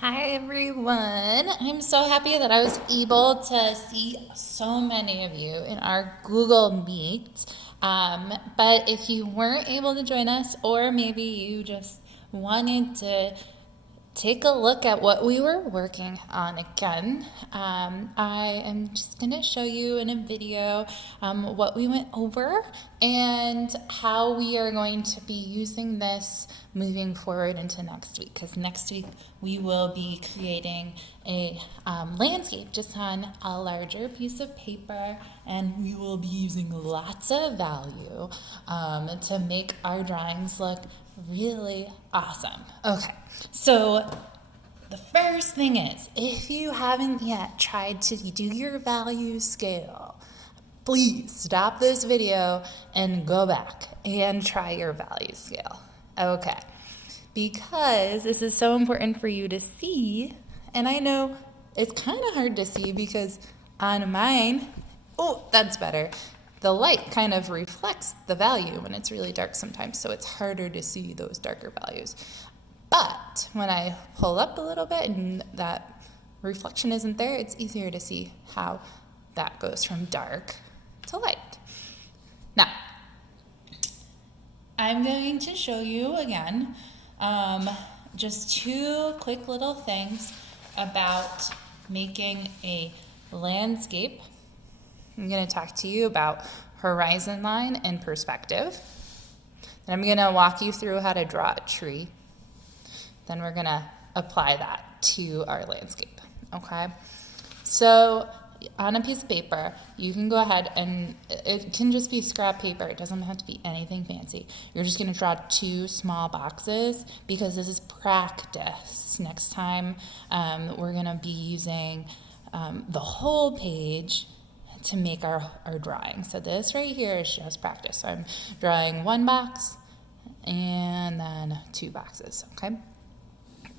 Hi everyone. I'm so happy that I was able to see so many of you in our Google Meet. But if you weren't able to join us, or maybe you just wanted to take a look at what we were working on again. I am just going to show you in a video what we went over and how we are going to be using this moving forward into next week. Because next week we will be creating a landscape just on a larger piece of paper, and we will be using lots of value to make our drawings look really awesome. Okay, so the first thing is, if you haven't yet tried to do your value scale, please stop this video and go back and try your value scale. Okay, because this is so important for you to see, and I know it's kind of hard to see because on mine, oh, that's better. The light kind of reflects the value when it's really dark sometimes, so it's harder to see those darker values. But when I pull up a little bit and that reflection isn't there, it's easier to see how that goes from dark to light. Now, I'm going to show you again just two quick little things about making a landscape. I'm going to talk to you about horizon line and perspective. Then I'm going to walk you through how to draw a tree. Then we're going to apply that to our landscape. Okay? So on a piece of paper, you can go ahead and it can just be scrap paper. It doesn't have to be anything fancy. You're just going to draw two small boxes because this is practice. Next time, we're going to be using the whole page to make our drawing. So this right here is just practice. So I'm drawing one box and then two boxes, okay?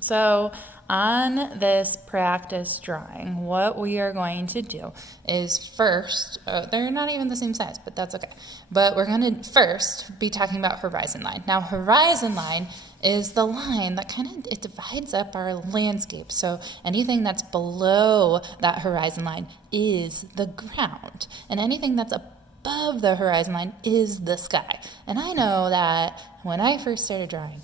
So on this practice drawing, what we are going to do is first, they're not even the same size, but that's okay. But we're going to first be talking about horizon line. Now, horizon line is the line that it divides up our landscape. So anything that's below that horizon line is the ground, and anything that's above the horizon line is the sky. And I know that when I first started drawing,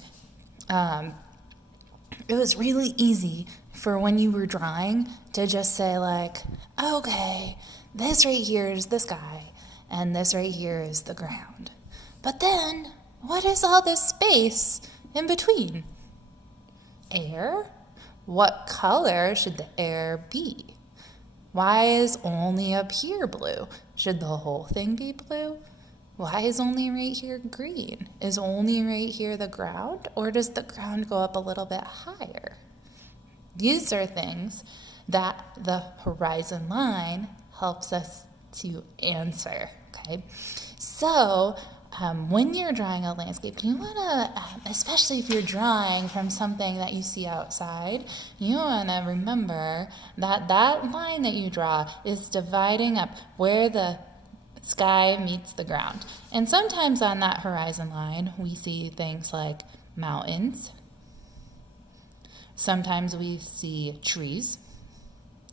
it was really easy for when you were drawing to just say like, okay, this right here is the sky and this right here is the ground. But then, what is all this space in between? Air? What color should the air be? Why is only up here blue? Should the whole thing be blue? Why is only right here green? Is only right here the ground, or does the ground go up a little bit higher? These are things that the horizon line helps us to answer, okay? So when you're drawing a landscape, you want to, especially if you're drawing from something that you see outside, you want to remember that that line that you draw is dividing up where the sky meets the ground. And sometimes on that horizon line, we see things like mountains. Sometimes we see trees,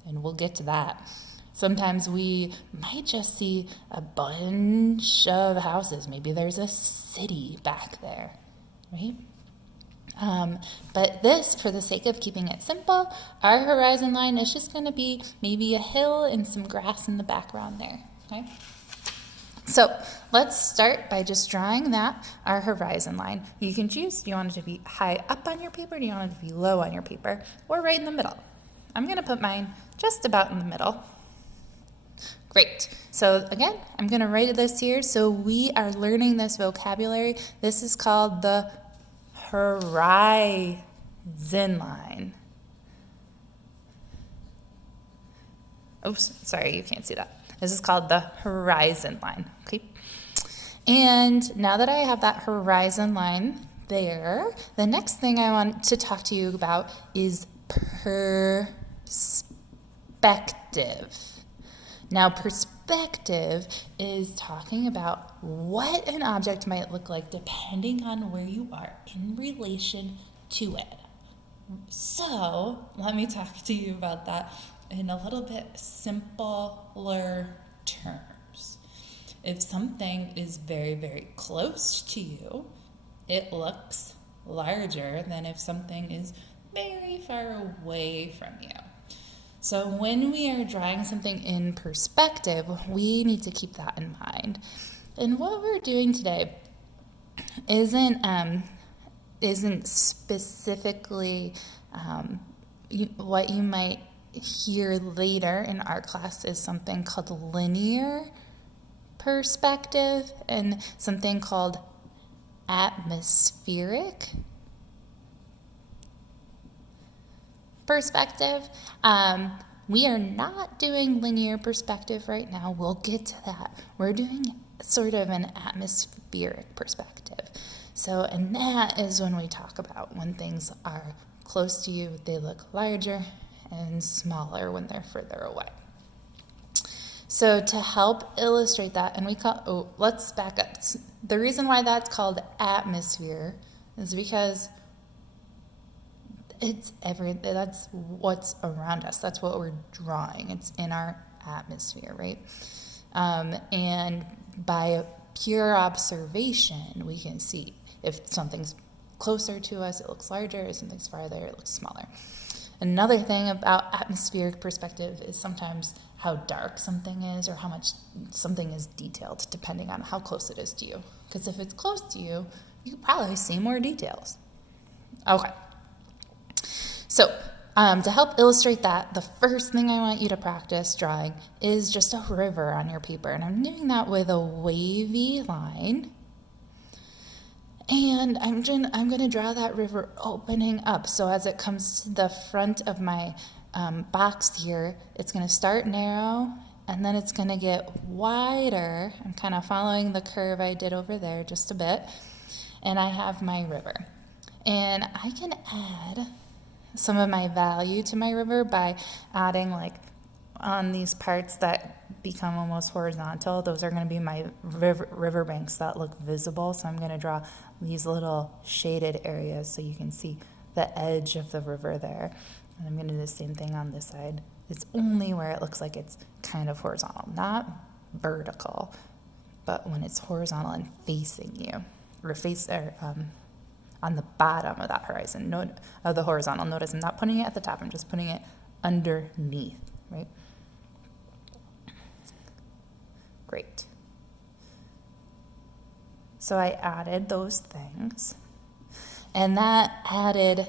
and we'll get to that. Sometimes we might just see a bunch of houses. Maybe there's a city back there, right? But this, for the sake of keeping it simple, our horizon line is just going to be maybe a hill and some grass in the background there, okay? So let's start by just drawing that, our horizon line. You can choose, do you want it to be high up on your paper, do you want it to be low on your paper, or right in the middle? I'm going to put mine just about in the middle. Great. So again, I'm going to write this here. So we are learning this vocabulary. This is called the horizon line. Oops, sorry, you can't see that. This is called the horizon line, okay? And now that I have that horizon line there, the next thing I want to talk to you about is perspective. Now, perspective is talking about what an object might look like depending on where you are in relation to it, So let me talk to you about that in a little bit simpler terms. If something is very, very close to you, it looks larger than if something is very far away from you. So when we are drawing something in perspective, we need to keep that in mind. And what we're doing today isn't specifically what you might hear later in art class is something called linear perspective and something called atmospheric perspective. We are not doing linear perspective right now. We'll get to that. We're doing sort of an atmospheric perspective. So, and that is when we talk about when things are close to you, they look larger, and smaller when they're further away. So to help illustrate that, and let's back up. The reason why that's called atmosphere is because that's what's around us. That's what we're drawing. It's in our atmosphere, right? And by pure observation, we can see if something's closer to us, it looks larger. If something's farther, it looks smaller. Another thing about atmospheric perspective is sometimes how dark something is or how much something is detailed, depending on how close it is to you. Because if it's close to you, you can probably see more details. Okay. So to help illustrate that, the first thing I want you to practice drawing is just a river on your paper. And I'm doing that with a wavy line. And I'm going to draw that river opening up. So as it comes to the front of my box here, it's going to start narrow, and then it's going to get wider. I'm kind of following the curve I did over there just a bit. And I have my river. And I can add some of my value to my river by adding like on these parts that become almost horizontal. Those are going to be my river banks that look visible. So I'm going to draw these little shaded areas so you can see the edge of the river there. And I'm going to do the same thing on this side. It's only where it looks like it's kind of horizontal, not vertical, but when it's horizontal and facing you, or on the bottom of that horizon, of the horizontal. Notice I'm not putting it at the top, I'm just putting it underneath, right? Great. So I added those things, and that added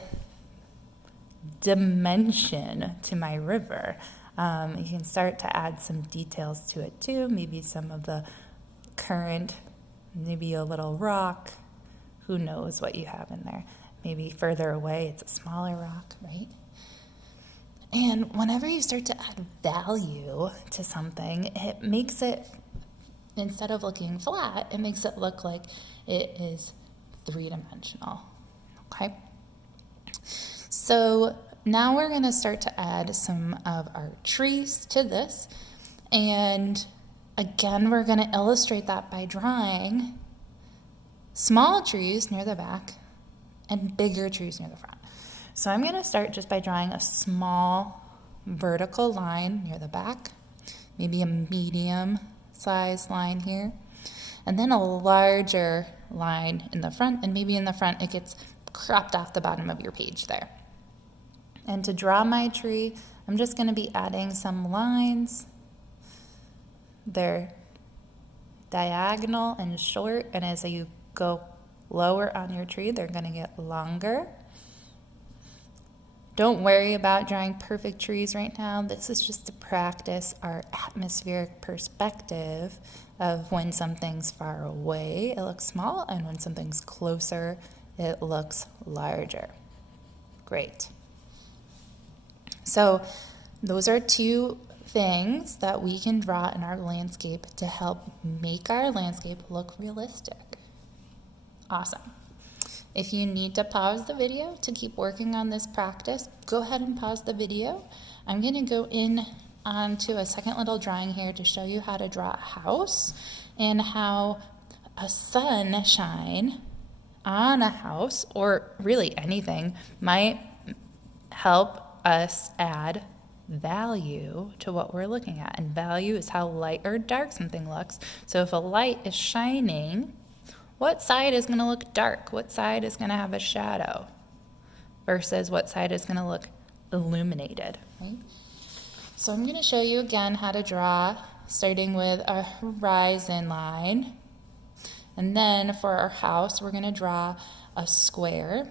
dimension to my river. You can start to add some details to it too, maybe some of the current, maybe a little rock. Who knows what you have in there? Maybe further away, it's a smaller rock, right? And whenever you start to add value to something, it makes it, instead of looking flat, it makes it look like it is three-dimensional, okay? So now we're going to start to add some of our trees to this. And again, we're going to illustrate that by drawing small trees near the back and bigger trees near the front. So I'm going to start just by drawing a small vertical line near the back, maybe a medium size line here, and then a larger line in the front, and maybe in the front it gets cropped off the bottom of your page there. And to draw my tree, I'm just going to be adding some lines. They're diagonal and short, and as you go lower on your tree, they're going to get longer. Don't worry about drawing perfect trees right now. This is just to practice our atmospheric perspective of when something's far away, it looks small, and when something's closer, it looks larger. Great. So those are two things that we can draw in our landscape to help make our landscape look realistic. Awesome. If you need to pause the video to keep working on this practice, go ahead and pause the video. I'm going to go in onto a second little drawing here to show you how to draw a house and how a sunshine on a house, or really anything, might help us add value to what we're looking at. And value is how light or dark something looks. So if a light is shining, what side is going to look dark? What side is going to have a shadow? Versus what side is going to look illuminated, right? So I'm going to show you again how to draw, starting with a horizon line. And then for our house, we're going to draw a square.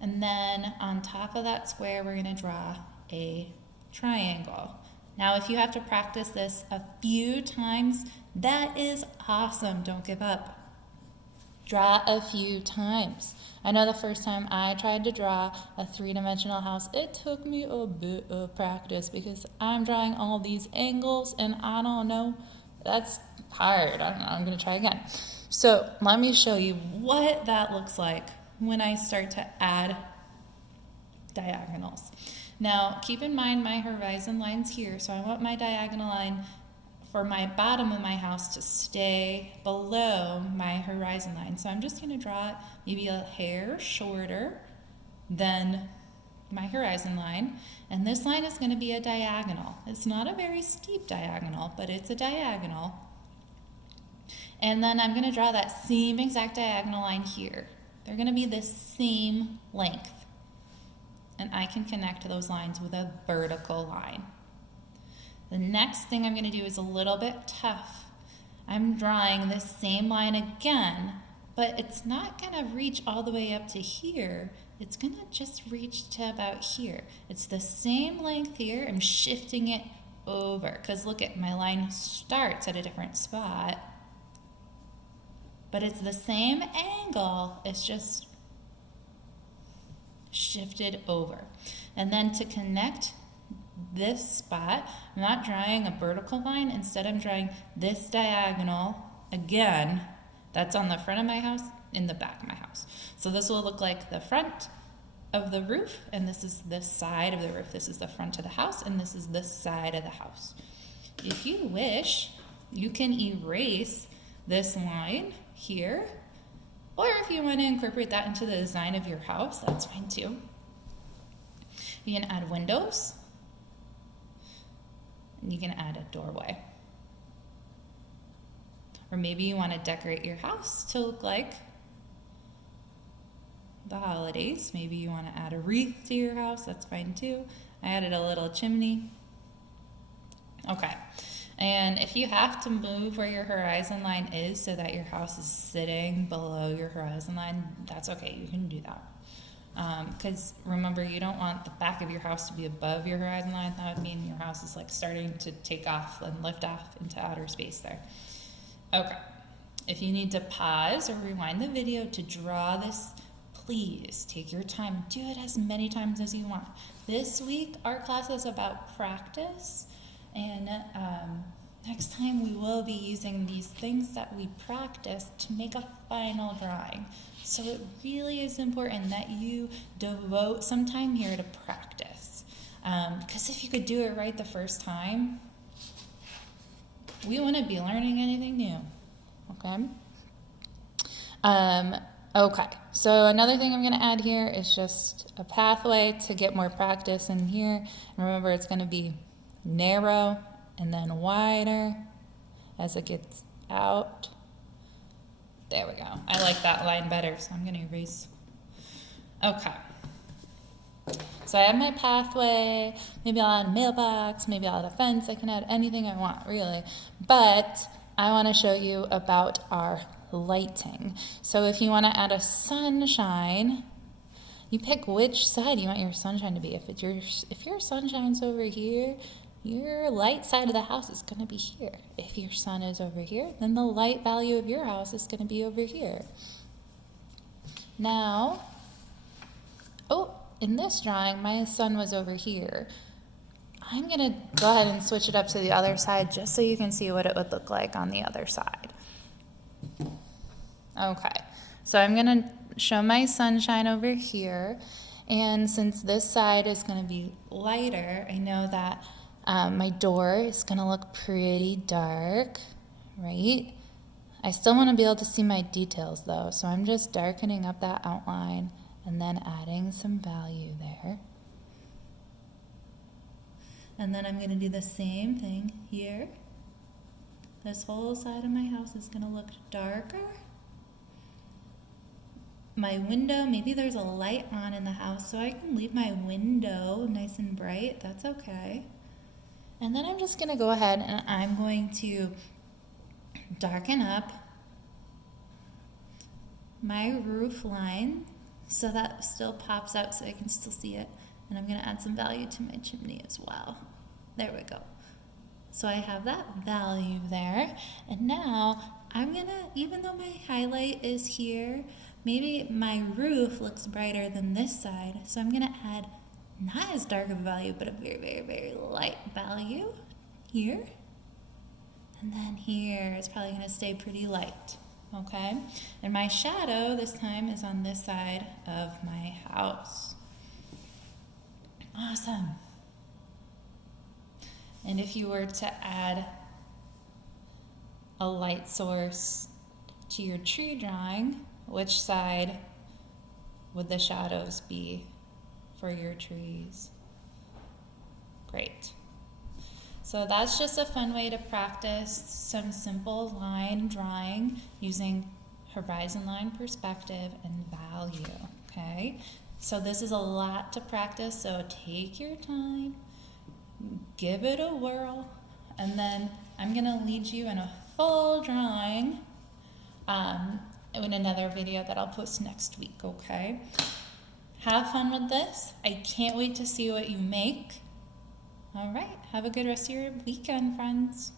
And then on top of that square, we're going to draw a triangle. Now, if you have to practice this a few times, that is awesome. Don't give up. Draw a few times. I know the first time I tried to draw a three-dimensional house, it took me a bit of practice because I'm drawing all these angles and I don't know, that's hard. I don't know, I'm going to try again. So let me show you what that looks like when I start to add diagonals. Now, keep in mind my horizon line's here, so I want my diagonal line for my bottom of my house to stay below my horizon line. So I'm just going to draw it maybe a hair shorter than my horizon line. And this line is going to be a diagonal. It's not a very steep diagonal, but it's a diagonal. And then I'm going to draw that same exact diagonal line here. They're going to be the same length. And I can connect those lines with a vertical line. The next thing I'm going to do is a little bit tough. I'm drawing this same line again, but it's not going to reach all the way up to here. It's going to just reach to about here. It's the same length here. I'm shifting it over because look at my line starts at a different spot, but it's the same angle. It's just shifted over. And then to connect this spot, I'm not drawing a vertical line. Instead, I'm drawing this diagonal again. That's on the front of my house, in the back of my house. So this will look like the front of the roof, and this is the side of the roof. This is the front of the house, and this is the side of the house. If you wish, you can erase this line here, or if you want to incorporate that into the design of your house, that's fine too. You can add windows. You can add a doorway. Or maybe you want to decorate your house to look like the holidays. Maybe you want to add a wreath to your house. That's fine too. I added a little chimney. Okay. And if you have to move where your horizon line is so that your house is sitting below your horizon line, that's okay. You can do that. Because remember, you don't want the back of your house to be above your horizon line. That would mean your house is like starting to take off and lift off into outer space there. Okay. If you need to pause or rewind the video to draw this, please take your time. Do it as many times as you want. This week, our class is about practice. And next time we will be using these things that we practice to make a final drawing. So it really is important that you devote some time here to practice. Because if you could do it right the first time, we wouldn't be learning anything new. Okay? Okay, so another thing I'm going to add here is just a pathway to get more practice in here. And remember, it's going to be narrow and then wider as it gets out. There we go. I like that line better, so I'm going to erase. Okay. So I have my pathway. Maybe I'll add a mailbox. Maybe I'll add a fence. I can add anything I want, really. But I want to show you about our lighting. So if you want to add a sunshine, you pick which side you want your sunshine to be. If your sunshine's over here, your light side of the house is going to be here. If your sun is over here, then the light value of your house is going to be over here. Now, in this drawing, my sun was over here. I'm going to go ahead and switch it up to the other side just so you can see what it would look like on the other side. Okay, so I'm going to show my sunshine over here. And since this side is going to be lighter, I know that my door is going to look pretty dark, right? I still want to be able to see my details though, so I'm just darkening up that outline and then adding some value there. And then I'm going to do the same thing here. This whole side of my house is going to look darker. My window, maybe there's a light on in the house, so I can leave my window nice and bright. That's okay. And then I'm just going to go ahead and I'm going to darken up my roof line so that still pops out so I can still see it. And I'm going to add some value to my chimney as well. There we go. So I have that value there. And now I'm going to, even though my highlight is here, maybe my roof looks brighter than this side. So I'm going to add not as dark of a value, but a very, very, very light value here. And then here is probably going to stay pretty light. Okay? And my shadow this time is on this side of my house. Awesome. And if you were to add a light source to your tree drawing, which side would the shadows be for your trees? Great. So that's just a fun way to practice some simple line drawing using horizon line perspective and value, okay? So this is a lot to practice, so take your time, give it a whirl, and then I'm gonna lead you in a full drawing in another video that I'll post next week, okay? Have fun with this. I can't wait to see what you make. All right, have a good rest of your weekend, friends.